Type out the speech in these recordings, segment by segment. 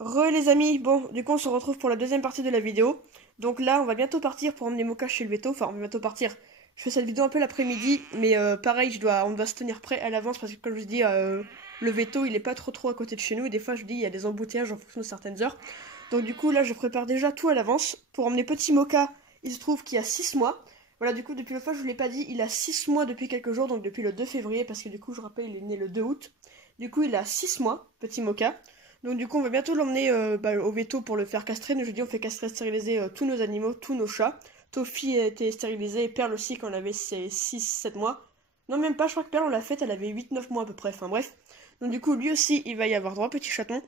Les amis, bon, du coup on se retrouve pour la deuxième partie de la vidéo. Donc là, on va bientôt partir pour emmener Moka chez le veto. Enfin, on va bientôt partir. Je fais cette vidéo un peu l'après-midi, mais pareil, on doit se tenir prêt à l'avance parce que comme je dis, le veto il est pas trop à côté de chez nous. Et des fois, je dis, il y a des embouteillages en fonction de certaines heures. Donc du coup, là, je prépare déjà tout à l'avance pour emmener petit Moka. Il se trouve qu'il y a 6 mois. Voilà, du coup, depuis la fois, je vous l'ai pas dit, il a 6 mois depuis quelques jours, donc depuis le 2 février, parce que du coup, je rappelle, il est né le 2 août. Du coup, il a 6 mois, petit Moka. Donc du coup, on va bientôt l'emmener au veto pour le faire castrer. Nous, je dis, on fait castrer, stériliser tous nos animaux, tous nos chats. Toffee a été stérilisée et Perle aussi quand elle avait ses 6-7 mois. Non, même pas, je crois que Perle, on l'a faite, elle avait 8-9 mois à peu près. Enfin bref. Donc du coup, lui aussi, il va y avoir droit, petit chaton.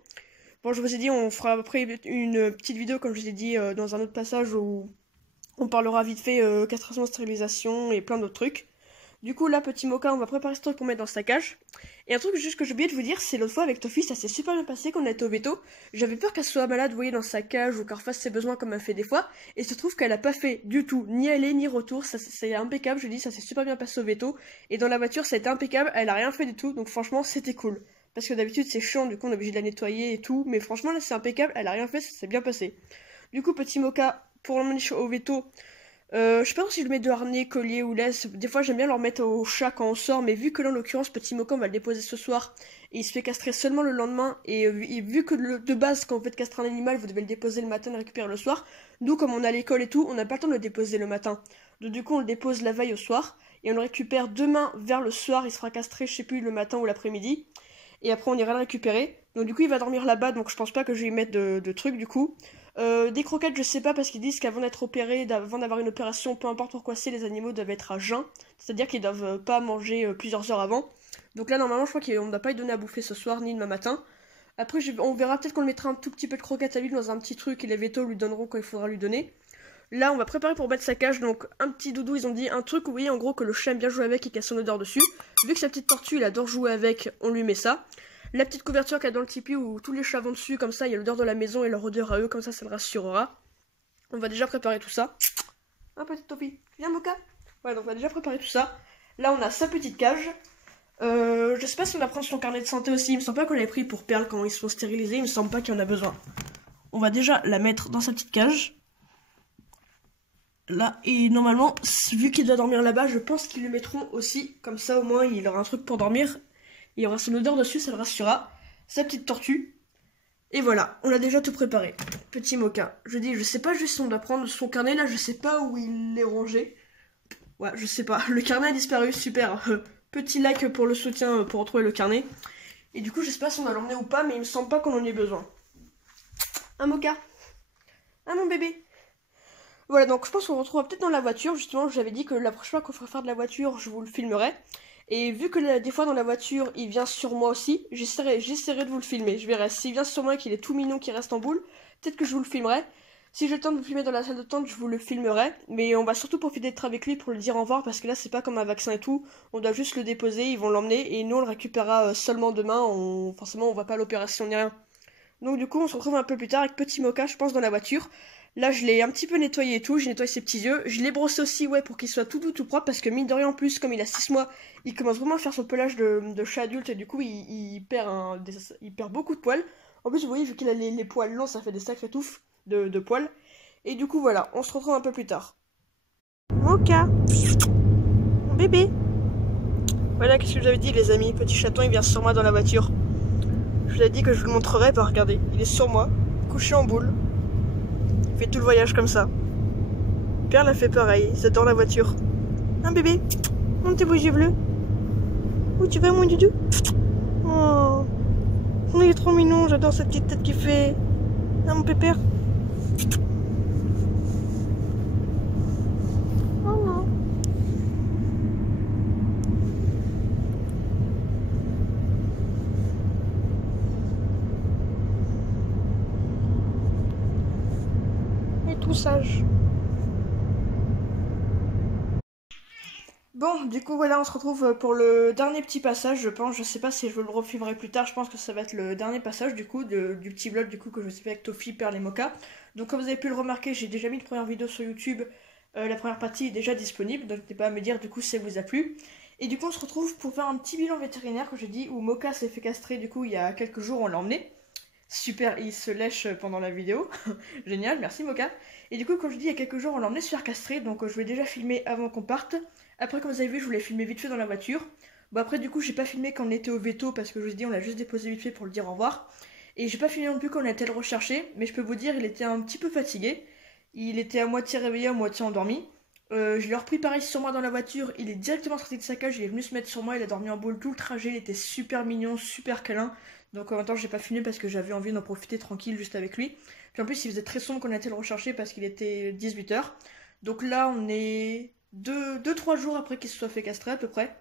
Bon, je vous ai dit, on fera après une petite vidéo, comme je vous ai dit, dans un autre passage où on parlera vite fait castration, stérilisation et plein d'autres trucs. Du coup, là, petit Moka, on va préparer ce truc pour mettre dans sa cage. Et un truc juste que j'ai oublié de vous dire, c'est l'autre fois avec Toffee, ça s'est super bien passé quand on était au veto. J'avais peur qu'elle soit malade, vous voyez, dans sa cage ou qu'elle fasse ses besoins comme elle fait des fois. Et il se trouve qu'elle a pas fait du tout, ni aller ni retour. Ça, c'est impeccable, je dis, ça s'est super bien passé au veto. Et dans la voiture, ça a été impeccable, elle a rien fait du tout. Donc franchement, c'était cool. Parce que d'habitude, c'est chiant, du coup, on est obligé de la nettoyer et tout. Mais franchement, là, c'est impeccable, elle a rien fait, ça s'est bien passé. Du coup, petit Moka, pour l'emmener au veto, je sais pas si je le mets de harnais, collier ou laisse. Des fois, j'aime bien leur mettre au chat quand on sort, mais vu que là, en l'occurrence, petit Moka, on va le déposer ce soir, et il se fait castrer seulement le lendemain, et vu que de base, quand vous faites castrer un animal, vous devez le déposer le matin et le récupérer le soir, nous, comme on est à l'école et tout, on n'a pas le temps de le déposer le matin. Donc, du coup, on le dépose la veille au soir, et on le récupère demain vers le soir, il sera castré, je sais plus, le matin ou l'après-midi, et après, on ira le récupérer. Donc, du coup, il va dormir là-bas, donc je pense pas que je vais lui mettre de trucs, du coup. Des croquettes, je sais pas, parce qu'ils disent qu'avant d'être opérés, avant d'avoir une opération, peu importe pourquoi c'est, les animaux doivent être à jeun. C'est-à-dire qu'ils doivent pas manger plusieurs heures avant. Donc là, normalement, je crois qu'on ne doit pas lui donner à bouffer ce soir ni demain matin. Après, on verra peut-être qu'on le mettra un tout petit peu de croquettes à lui dans un petit truc et les vétos lui donneront quand il faudra lui donner. Là, on va préparer pour mettre sa cage, donc un petit doudou, ils ont dit un truc où vous voyez en gros que le chat aime bien jouer avec et qu'il y a son odeur dessus. Vu que sa petite tortue, il adore jouer avec, on lui met ça. La petite couverture qu'il y a dans le tipi où tous les chats vont dessus, comme ça il y a l'odeur de la maison et leur odeur à eux, comme ça le rassurera. On va déjà préparer tout ça. Un petit topi, viens Moka. Voilà, donc on va déjà préparer tout ça. Là on a sa petite cage. Je sais pas si on va prendre son carnet de santé aussi, il me semble pas qu'on l'avait pris pour Perle quand ils sont stérilisés, il me semble pas qu'il y en a besoin. On va déjà la mettre dans sa petite cage. Là, et normalement, vu qu'il doit dormir là-bas, je pense qu'ils le mettront aussi, comme ça au moins il aura un truc pour dormir. Il y aura son odeur dessus, ça le rassurera. Sa petite tortue. Et voilà, on a déjà tout préparé. Petit Moka. Je dis, je sais pas juste si on doit prendre son carnet là, je sais pas où il est rangé. Ouais, je sais pas. Le carnet a disparu, super. Petit like pour le soutien pour retrouver le carnet. Et du coup, je sais pas si on va l'emmener ou pas, mais il me semble pas qu'on en ait besoin. Un Moka. Un mon bébé. Voilà, donc je pense qu'on retrouvera peut-être dans la voiture. Justement, j'avais dit que la prochaine fois qu'on fera faire de la voiture, je vous le filmerai. Et vu que des fois dans la voiture, il vient sur moi aussi, j'essaierai de vous le filmer. Je verrai s'il vient sur moi et qu'il est tout mignon, qu'il reste en boule, peut-être que je vous le filmerai. Si j'ai le temps de vous filmer dans la salle de tente, je vous le filmerai. Mais on va surtout profiter d'être avec lui pour lui dire au revoir parce que là, c'est pas comme un vaccin et tout. On doit juste le déposer, ils vont l'emmener et nous on le récupérera seulement demain. Forcément, on va pas à l'opération ni rien. Donc du coup, on se retrouve un peu plus tard avec Petit Moka, je pense, dans la voiture. Là, je l'ai un petit peu nettoyé et tout, j'ai nettoyé ses petits yeux. Je l'ai brossé aussi, ouais, pour qu'il soit tout doux, tout propre, parce que mine de rien, en plus, comme il a 6 mois, il commence vraiment à faire son pelage de chat adulte, et du coup, il perd beaucoup de poils. En plus, vous voyez, vu qu'il a les poils longs, ça fait des sacrées touffes de poils. Et du coup, voilà, on se retrouve un peu plus tard. Moka, mon bébé. Voilà, qu'est-ce que je vous avais dit, les amis. Petit chaton, il vient sur moi dans la voiture. Je vous avais dit que je vous le montrerai, bah regardez, il est sur moi, couché en boule. Il fait tout le voyage comme ça. Perle a fait pareil, ils adorent la voiture. Un bébé, mon petit bougie bleu. Où tu vas mon doudou? Oh, il est trop mignon, j'adore cette petite tête qu'il fait. Ah mon pépère. Oh non. Il est tout sage. Bon, du coup, voilà, on se retrouve pour le dernier petit passage, je pense. Je sais pas si je vous le refilmerai plus tard, je pense que ça va être le dernier passage, du coup, du petit vlog, du coup, que je fais avec Toffee, Perle et Moka. Donc, comme vous avez pu le remarquer, j'ai déjà mis une première vidéo sur YouTube. La première partie est déjà disponible, donc n'hésitez pas à me dire, du coup, si ça vous a plu. Et du coup, on se retrouve pour faire un petit bilan vétérinaire, que j'ai dit, où Moka s'est fait castrer, du coup, il y a quelques jours, on l'a emmené. Super, il se lèche pendant la vidéo. Génial, merci Moka. Et du coup, comme je dis, il y a quelques jours, on l'a emmené se faire castrer, donc je voulais déjà filmer avant qu'on parte. Après, comme vous avez vu, je voulais filmer vite fait dans la voiture. Bon, après, du coup, j'ai pas filmé quand on était au veto, parce que je vous ai dit, on l'a juste déposé vite fait pour le dire au revoir. Et j'ai pas filmé non plus quand on a été le rechercher, mais je peux vous dire, il était un petit peu fatigué. Il était à moitié réveillé, à moitié endormi. Je l'ai repris pareil sur moi dans la voiture, il est directement sorti de sa cage, il est venu se mettre sur moi, il a dormi en boule tout le trajet, il était super mignon, super câlin. Donc en même temps j'ai pas filmé parce que j'avais envie d'en profiter tranquille juste avec lui. Puis en plus il faisait très sombre quand on a été le rechercher parce qu'il était 18 h. Donc là on est 2-3 jours après qu'il se soit fait castrer à peu près.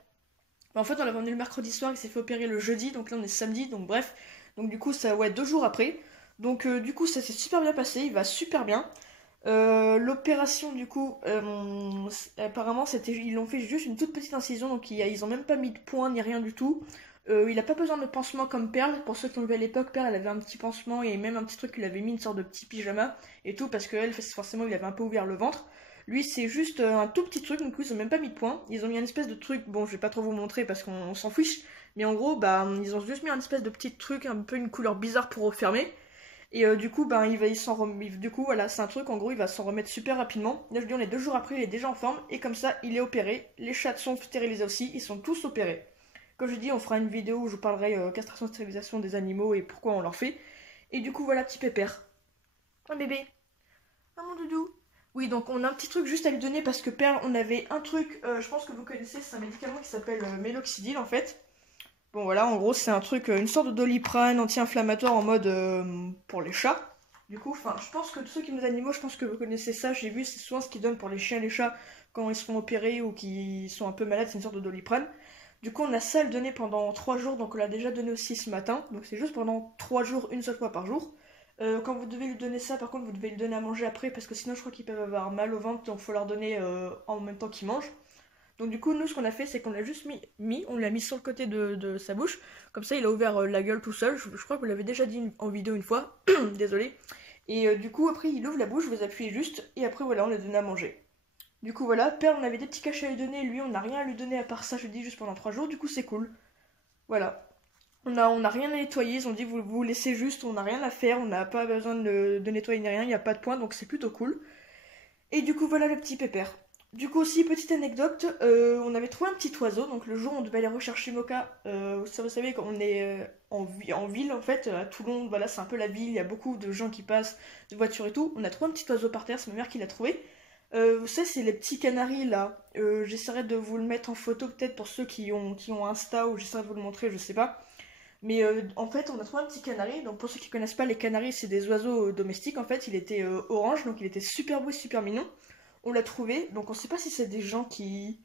En fait on l'a emmené le mercredi soir, il s'est fait opérer le jeudi, donc là on est samedi, donc bref. Donc du coup ça ouais 2 jours après. Donc du coup ça s'est super bien passé, il va super bien. L'opération du coup, apparemment ils l'ont fait juste une toute petite incision, donc ils ont même pas mis de point ni rien du tout. Il a pas besoin de pansement comme Perle. Pour ceux qui ont vu à l'époque, Perle elle avait un petit pansement et même un petit truc qu'il avait mis une sorte de petit pyjama et tout parce que elle forcément il avait un peu ouvert le ventre. Lui c'est juste un tout petit truc, donc ils ont même pas mis de point. Ils ont mis une espèce de truc, bon je vais pas trop vous montrer parce qu'on s'en fiche, mais en gros bah ils ont juste mis un espèce de petit truc un peu une couleur bizarre pour refermer. Et du coup, ben, du coup, voilà, c'est un truc, en gros, il va s'en remettre super rapidement. Là, je dis, on est 2 jours après, il est déjà en forme, et comme ça, il est opéré. Les chats sont stérilisés aussi, ils sont tous opérés. Comme je dis, on fera une vidéo où je vous parlerai castration, stérilisation des animaux et pourquoi on leur fait. Et du coup, voilà, petit pépère. Un bébé. Un mon doudou. Oui, donc on a un petit truc juste à lui donner parce que Perle, on avait un truc, je pense que vous connaissez, c'est un médicament qui s'appelle Méloxidil en fait. Bon voilà, en gros c'est un truc, une sorte de Doliprane anti-inflammatoire en mode pour les chats. Du coup, enfin, je pense que tous ceux qui aiment les animaux, je pense que vous connaissez ça. J'ai vu, c'est souvent ce qu'ils donnent pour les chiens et les chats quand ils se font opérer ou qui sont un peu malades, c'est une sorte de Doliprane. Du coup, on a ça à le donner pendant 3 jours, donc on l'a déjà donné aussi ce matin. Donc c'est juste pendant 3 jours, une seule fois par jour. Quand vous devez lui donner ça, par contre, vous devez lui donner à manger après parce que sinon, je crois qu'ils peuvent avoir mal au ventre, donc faut leur donner en même temps qu'ils mangent. Donc du coup, nous, ce qu'on a fait, c'est qu'on l'a juste on l'a mis sur le côté de sa bouche. Comme ça, il a ouvert la gueule tout seul. Je crois que vous l'avez déjà dit en vidéo une fois. Désolé. Et du coup, après, il ouvre la bouche, vous appuyez juste, et après, voilà, on l'a donné à manger. Du coup, voilà, Père, on avait des petits cachets à lui donner, lui, on n'a rien à lui donner à part ça, je dis, juste pendant 3 jours, du coup, c'est cool. Voilà. On a rien à nettoyer, ils ont dit, vous laissez juste, on n'a rien à faire, on n'a pas besoin de nettoyer ni rien, il n'y a pas de point, donc c'est plutôt cool. Et du coup, voilà le petit pépère. Du coup aussi, petite anecdote, on avait trouvé un petit oiseau, donc le jour où on devait aller rechercher Moka, ça vous savez, quand on est en ville en fait, à Toulon, voilà, c'est un peu la ville, il y a beaucoup de gens qui passent, de voitures et tout. On a trouvé un petit oiseau par terre, c'est ma mère qui l'a trouvé. Vous savez, c'est les petits canaris là. J'essaierai de vous le mettre en photo peut-être pour ceux qui ont Insta ou j'essaierai de vous le montrer, je sais pas. Mais en fait, on a trouvé un petit canari. Donc pour ceux qui connaissent pas les canaris, c'est des oiseaux domestiques en fait. Il était orange, donc il était super beau et super mignon. On l'a trouvé, donc on sait pas si c'est des gens qui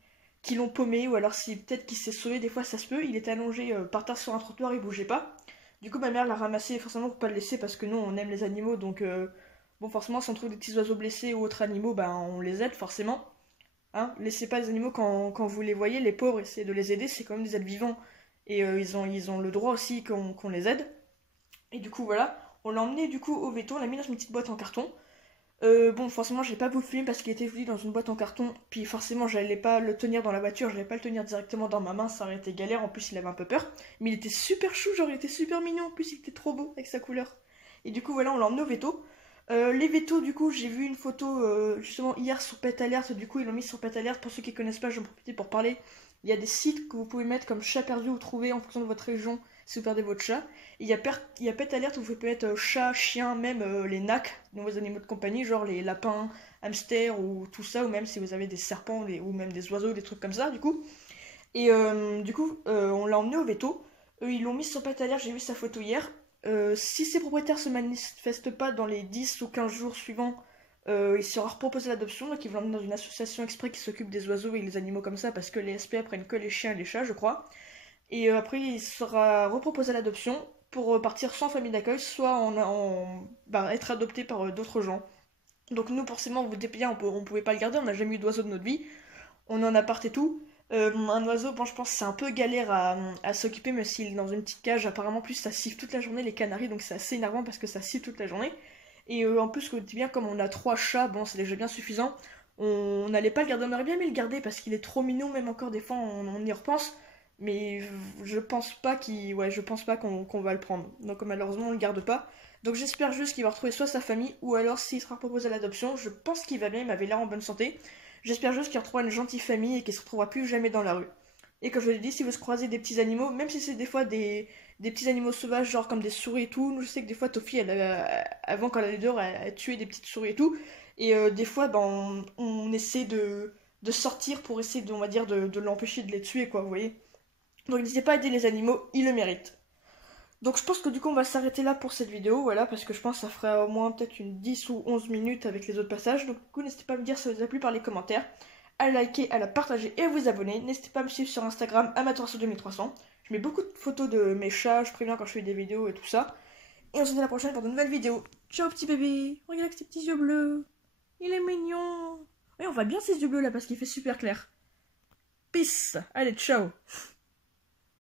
l'ont paumé ou alors si peut-être qu'il s'est sauvé, des fois ça se peut. Il était allongé par terre sur un trottoir, il bougeait pas. Du coup, ma mère l'a ramassé forcément pour pas le laisser parce que nous on aime les animaux, donc bon, forcément, si on trouve des petits oiseaux blessés ou autres animaux, ben on les aide forcément. Hein, laissez pas les animaux quand vous les voyez, les pauvres, essayez de les aider, c'est quand même des êtres vivants et ils ont le droit aussi qu'on les aide. Et du coup, voilà, on l'a emmené du coup au veto, on l'a mis dans une petite boîte en carton. Bon, forcément, j'ai pas vous le filmer parce qu'il était dans une boîte en carton. Puis forcément, j'allais pas le tenir dans la voiture, j'allais pas le tenir directement dans ma main, ça aurait été galère. En plus, il avait un peu peur. Mais il était super chou, genre, il était super mignon. En plus, il était trop beau avec sa couleur. Et du coup, voilà, on l'a emmené au veto. Les vétos, du coup, j'ai vu une photo justement hier sur Pet Alert. Du coup, ils l'ont mis sur Pet Alert. Pour ceux qui connaissent pas, j'en profite pour parler. Il y a des sites que vous pouvez mettre comme chat perdu ou trouvé en fonction de votre région si vous perdez votre chat. Et il y a Pet Alert où vous pouvez mettre chat, chien, même les nacs, donc vos animaux de compagnie, genre les lapins, hamsters ou tout ça, ou même si vous avez des serpents ou même des oiseaux, des trucs comme ça, du coup. Et du coup, on l'a emmené au veto. Eux, ils l'ont mis sur Pet Alert, j'ai vu sa photo hier. Si ses propriétaires se manifestent pas dans les 10 ou 15 jours suivants, il sera reproposé l'adoption. Donc ils vont l'emmener dans une association exprès qui s'occupe des oiseaux et des animaux comme ça, parce que les SPA prennent que les chiens et les chats, je crois. Et après, il sera reproposé à l'adoption pour partir soit en famille d'accueil, soit être adopté par d'autres gens. Donc nous, forcément, vous dites bien, on pouvait pas le garder, on n'a jamais eu d'oiseau de notre vie. On en a part et tout. Un oiseau, bon, je pense que c'est un peu galère à s'occuper, mais s'il est dans une petite cage, apparemment, plus ça siffle toute la journée, les canaris, donc c'est assez énervant parce que ça siffle toute la journée. Et en plus, vous dites bien, comme on a 3 chats, bon, c'est déjà bien suffisant. On n'allait pas le garder, on aurait bien aimé le garder parce qu'il est trop mignon, même encore des fois, on y repense. Mais je pense pas je pense pas qu'on va le prendre. Donc malheureusement on le garde pas. Donc j'espère juste qu'il va retrouver soit sa famille ou alors s'il sera proposé à l'adoption, je pense qu'il va bien, il m'avait l'air en bonne santé. J'espère juste qu'il retrouvera une gentille famille et qu'il se retrouvera plus jamais dans la rue. Et comme je l'ai dit, si vous croisez des petits animaux, même si c'est des fois des petits animaux sauvages, genre comme des souris et tout, je sais que des fois Tofi, avant quand elle allait dehors, elle tuait des petites souris et tout. Et des fois, ben, on essaie de sortir pour essayer, on va dire, de l'empêcher de les tuer, quoi, vous voyez. Donc n'hésitez pas à aider les animaux, ils le méritent. Donc je pense que du coup on va s'arrêter là pour cette vidéo, voilà, parce que je pense que ça ferait au moins peut-être une 10 ou 11 minutes avec les autres passages. Donc du coup n'hésitez pas à me dire si ça vous a plu par les commentaires, à liker, à la partager et à vous abonner. N'hésitez pas à me suivre sur Instagram, amateur2300. Je mets beaucoup de photos de mes chats, je préviens quand je fais des vidéos et tout ça. Et on se dit à la prochaine pour de nouvelles vidéos. Ciao petit bébé, regarde avec ses petits yeux bleus. Il est mignon. Oui, on voit bien ses yeux bleus là parce qu'il fait super clair. Peace. Allez, ciao.